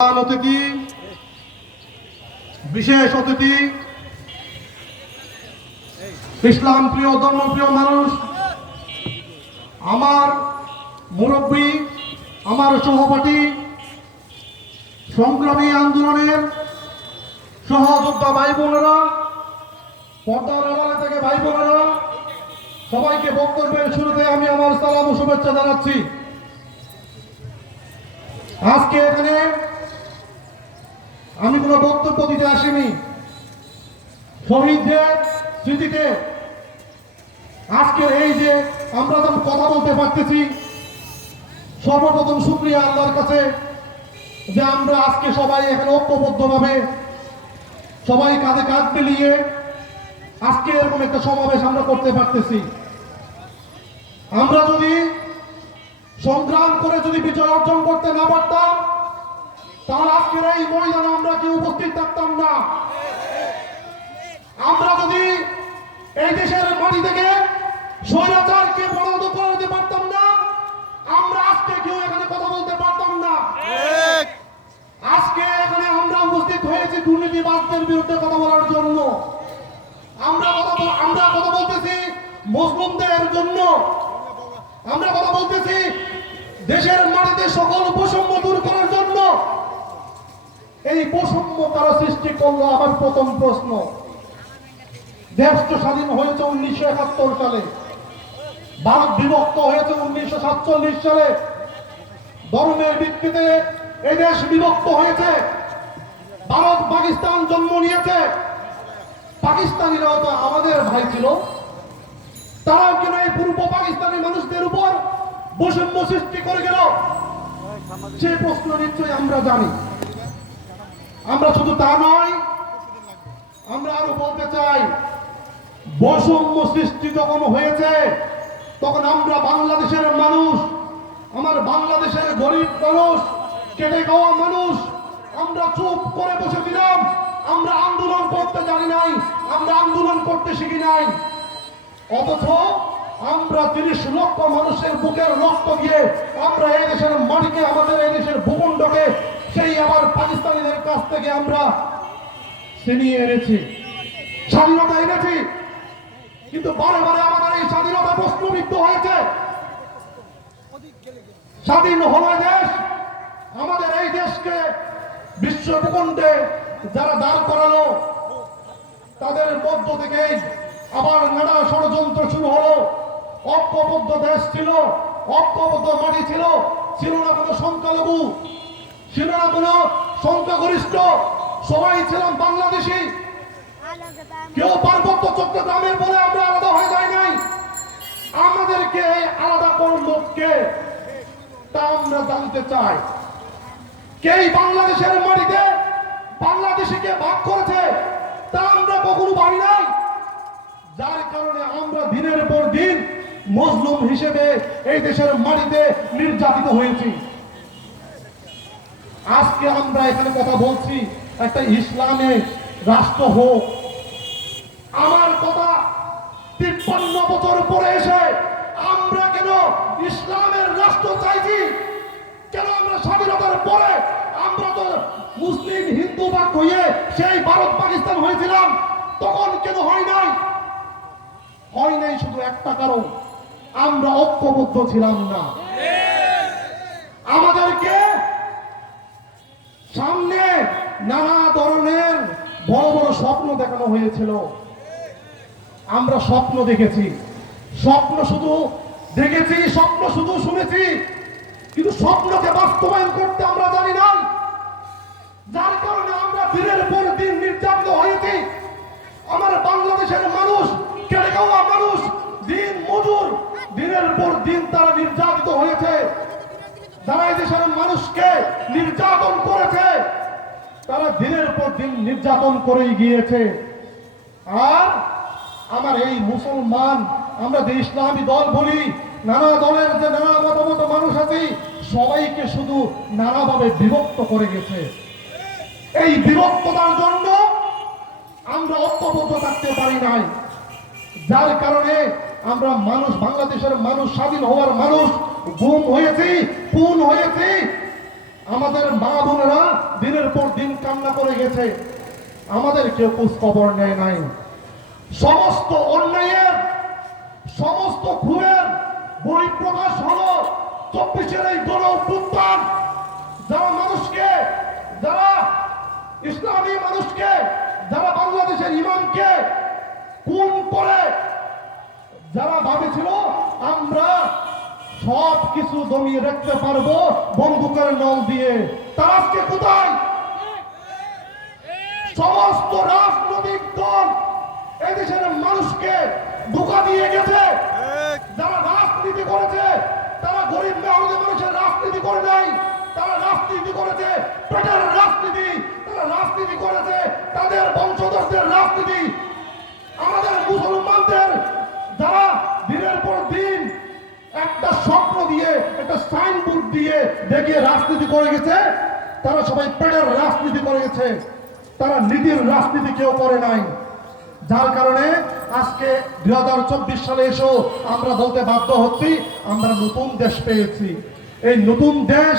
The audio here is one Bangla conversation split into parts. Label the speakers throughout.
Speaker 1: অতিথি, বিশেষ অতিথি, ইসলাম প্রিয়, ধর্মপ্রিয় মানুষ, আমার মুরব্বী, আমার সহপাঠী, সংগ্রামী আন্দোলনের সহযোদ্ধা ভাই বোনেরা পর্দার আড়ালে থেকে ভাই বোনেরা সবাইকে বক্তব্যের শুরুতে আমি আমার সালাম ও শুভেচ্ছা জানাচ্ছি। আজকে এখানে আমি কোনো বক্তব্য দিতে আসিনি। শহীদদের স্মৃতিতে আজকের এই যে আমরা যখন কথা বলতে পারতেছি, সর্বপ্রথম শুক্রিয়া আল্লাহর কাছে যে আমরা আজকে সবাই এখানে ঐক্যবদ্ধভাবে সবাই কাঁধে কাঁধ মিলিয়ে আজকে এরকম একটা সমাবেশ আমরা করতে পারতেছি। আমরা যদি সংগ্রাম করে যদি বিজয় অর্জন করতে না পারতাম তাহলে আজকের এই ময়দানে আমরা কি উপস্থিত থাকতাম না? আমরা যদি এই দেশের মাটি থেকে স্বৈরাচারকে বরাদ্দ করে দিতে পারতাম না আমরা আজকে কেউ এখানে কথা বলতে পারতাম না। আজকে এখানে আমরা উপস্থিত হয়েছি দুর্নীতিবাজদের বিরুদ্ধে কথা বলার জন্য। আমরা কথা আমরা কথা বলতেছি মুসলিমদের জন্য। আমরা কথা বলতেছি দেশের এই বৈষম্য কারা সৃষ্টি করল আমার প্রথম প্রশ্ন। দেশ তো স্বাধীন হয়েছে উনিশশো একাত্তর সালে। ভারত বিভক্ত হয়েছে উনিশশো সাতচল্লিশ সালে। ধর্মের ভিত্তিতে এই দেশ বিভক্ত হয়েছে। ভারত পাকিস্তান জন্ম নিয়েছে। পাকিস্তানিরাও তো আমাদের ভাই ছিল। তারাও কেন এই পূর্ব পাকিস্তানি মানুষদের উপর বৈষম্য সৃষ্টি করে গেল? সে প্রশ্ন নিশ্চয়ই আমরা জানি। আমরা শুধু তা নয়, আমরা আরও বলতে চাই, বৈষম্য সৃষ্টি যখন হয়েছে, তখন আমরা বাংলাদেশের মানুষ, আমার বাংলাদেশের গরিব মানুষ, কেটে খাওয়া মানুষ, আমরা চুপ করে বসে বসেছিলাম আমরা আন্দোলন করতে জানি নাই, আমরা আন্দোলন করতে শিখি নাই। অথচ আমরা তিরিশ লক্ষ মানুষের বুকের রক্ত দিয়ে আমরা এই দেশের মাটিকে, আমাদের এই দেশের ভূখণ্ডকে সেই আবার পাকিস্তানিদের কাছ থেকে আমরা ছিনিয়ে এনেছি। স্বাধীনতা এনেছি। কিন্তু বারে বারে আমাদের এই স্বাধীনতা প্রশ্নবিদ্ধ হয়েছে। স্বাধীন হলো দেশ। আমাদের এই দেশকে বিশ্ব ভূখণ্ডে যারা দাঁড় করালো, তাদের মধ্য থেকে আবার নানা ষড়যন্ত্র শুরু হলো। ঐক্যবদ্ধ দেশ ছিল, ঐক্যবদ্ধ মাটি ছিল ছিল না কোনো সংখ্যালঘু। ছিল না কোনো সংখ্যাগরিষ্ঠ। সবাই ছিলাম বাংলাদেশি। কেউ পার্বত্য চট্টগ্রামের বলে আমরা আলাদা হয়ে যাই নাই। আমাদেরকে আলাদা করল কে তা আমরা জানতে চাই। কে বাংলাদেশের মাটিতে বাংলাদেশিকে ভাগ করেছে, তা আমরা কখনো ভাবি নাই। যার কারণে আমরা দিনের পর দিন মজলুম হিসেবে এই দেশের মাটিতে নির্যাতিত হয়েছি। আজকে আমরা এখানে কথা বলছি একটা ইসলামে রাষ্ট্র হোক। আমার কথা তিপ্পান্ন বছর পরে এসে আমরা কেন ইসলামের রাষ্ট্র চাইছি? কেন আমরা স্বাধীনতার পরে আমরা তো মুসলিম হিন্দু ভাগ হয়ে সেই ভারত পাকিস্তান হয়েছিলাম তখন কেন হয় নাই? হয় নাই শুধু একটা কারণ আমরা ঐক্যবদ্ধ ছিলাম না। আমাদেরকে সামনে নানা ধরনের বড় বড় স্বপ্ন দেখানো হয়েছিল। আমরা স্বপ্ন দেখেছি। স্বপ্ন শুধু দেখেছি, স্বপ্ন শুধু শুনেছি। কিন্তু স্বপ্নকে বাস্তবায়ন করতে আমরা জানি না। যার কারণে আমরা দিনের পর দিন নির্যাতিত হয়েছি আমার বাংলাদেশের মানুষ কেড়ে খাওয়া মানুষ দিন মজুর দিনের পর দিন তারা নির্যাতিত হয়েছে যারা এই দেশের মানুষকে নির্যাতন করেছে তারা দিনের পর দিন নির্যাতন করেই গিয়েছে। আর আমার এই মুসলমান, আমরা যে ইসলামী দল বলি, নানা দলের যে নানা মতামত মানুষ আছে, সবাইকে শুধু নানাভাবে বিভক্ত করে গেছে। এই বিভক্ততার জন্য আমরা ঐক্যবদ্ধ থাকতে পারি নাই। যার কারণে আমরা মানুষ, বাংলাদেশের মানুষ, স্বাধীন হওয়ার মানুষ, গুম হয়েছি, খুন হয়েছি আমাদের মা বোনেরা দিনের পর দিন কান্না করে গেছে। আমাদের কেউ খোঁজ খবর নেয় নাই। সমস্ত অন্যায়ের, সমস্ত খুনের প্রকাশ হলো চব্বিশের এই গণ অভ্যুত্থান। যারা মানুষকে, যারা ইসলামী মানুষকে, যারা বাংলাদেশের ইমামকে খুন করে, যারা ভাবেছিল, আমরা সব কিছু জমিয়ে রাখতে পারব বন্দুকের নল দিয়ে। তার আজকে কোথায়? সমস্ত রাজনৈতিক দল এদেশের মানুষকে ধোকা দিয়ে গেছে। যারা রাজনীতি করেছে তারা গরিব মেহনতি মানুষের রাজনীতি করে নাই। তারা রাজনীতি করেছে পেটের রাজনীতি। তারা রাজনীতি করেছে তাদের বংশধরদের রাজনীতি আমাদের মুসলমানদের যারা দিনের পর দিন একটা স্বপ্ন দিয়ে একটা সাইনবোর্ড দিয়ে দেখিয়ে রাজনীতি করে গেছে। তারা সবাই পেটের রাজনীতি করে গেছে। তারা নীতির রাজনীতি কেউ করে নাই। যার কারণে আজকে দুই হাজার চব্বিশ সালে এসেও আমরা বলতে বাধ্য হচ্ছি, আমরা নতুন দেশ পেয়েছি। এই নতুন দেশ,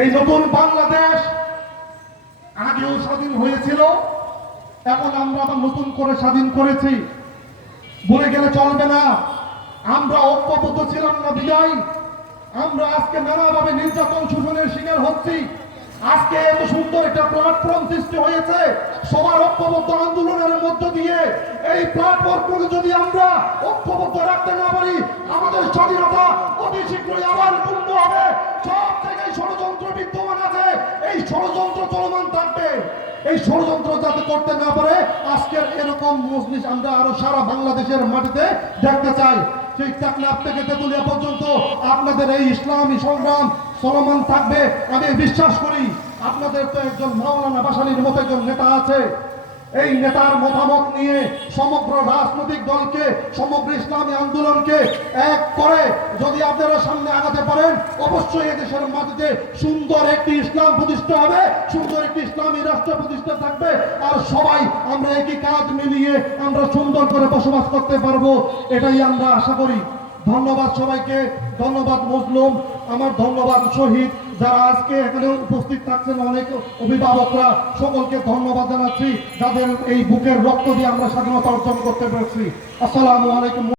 Speaker 1: এই নতুন বাংলাদেশ আগেও স্বাধীন হয়েছিল, এখন আমরা আবার নতুন করে স্বাধীন করেছি। বলে গেলে চলবে না। আমরা ঐক্যবদ্ধ ছিলাম না বিজয়। আমরা আজকে নানাভাবে নির্যাতন শোষণের শিকার হচ্ছি। আজকে এত সুন্দর একটা প্ল্যাটফর্ম সৃষ্টি হয়েছে। সবার ঐক্যবদ্ধ আন্দোলনের মধ্য দিয়ে এই প্ল্যাটফর্মকে যদি আমরা ঐক্যবদ্ধ রাখতে না পারি, আমাদের স্বাধীনতা অতি শীঘ্রই আবার পূর্ণ হবে। সব জায়গায় ষড়যন্ত্র বিদ্যমান আছে। এই ষড়যন্ত্র চলমান থাকবে। এই ষড়যন্ত্র যাতে করতে না পারে, আজকের এরকম মজলিস আমরা আরও সারা বাংলাদেশের মাটিতে দেখতে চাই। সেই চাকলাপ থেকে তেতুলিয়া পর্যন্ত আপনাদের এই ইসলামী সংগ্রাম চলমান থাকবে, আমি বিশ্বাস করি। আপনাদের তো একজন মাওলানা বাসানির মতো একজন নেতা আছে। এই নেতার মতামত নিয়ে সমগ্র রাজনৈতিক দলকে, সমগ্র ইসলামী আন্দোলনকে এক করে যদি আপনারা সামনে আগাতে পারেন, অবশ্যই এদেশের মাটিতে সুন্দর একটি ইসলাম প্রতিষ্ঠা হবে, সুন্দর একটি ইসলামী রাষ্ট্র প্রতিষ্ঠা থাকবে, আর সবাই আমরা একই কাজ মিলিয়ে আমরা সুন্দর করে বসবাস করতে পারব, এটাই আমরা আশা করি। ধন্যবাদ সবাইকে, ধন্যবাদ মজলুম, আমার ধন্যবাদ শহীদ। যারা আজকে এখানে উপস্থিত থাকছেন, অনেক অভিভাবকরা সকলকে ধন্যবাদ জানাচ্ছি, যাদের এই বুকের রক্ত দিয়ে আমরা স্বাধীনতা অর্জন করতে পেরেছি। আসসালামু আলাইকুম।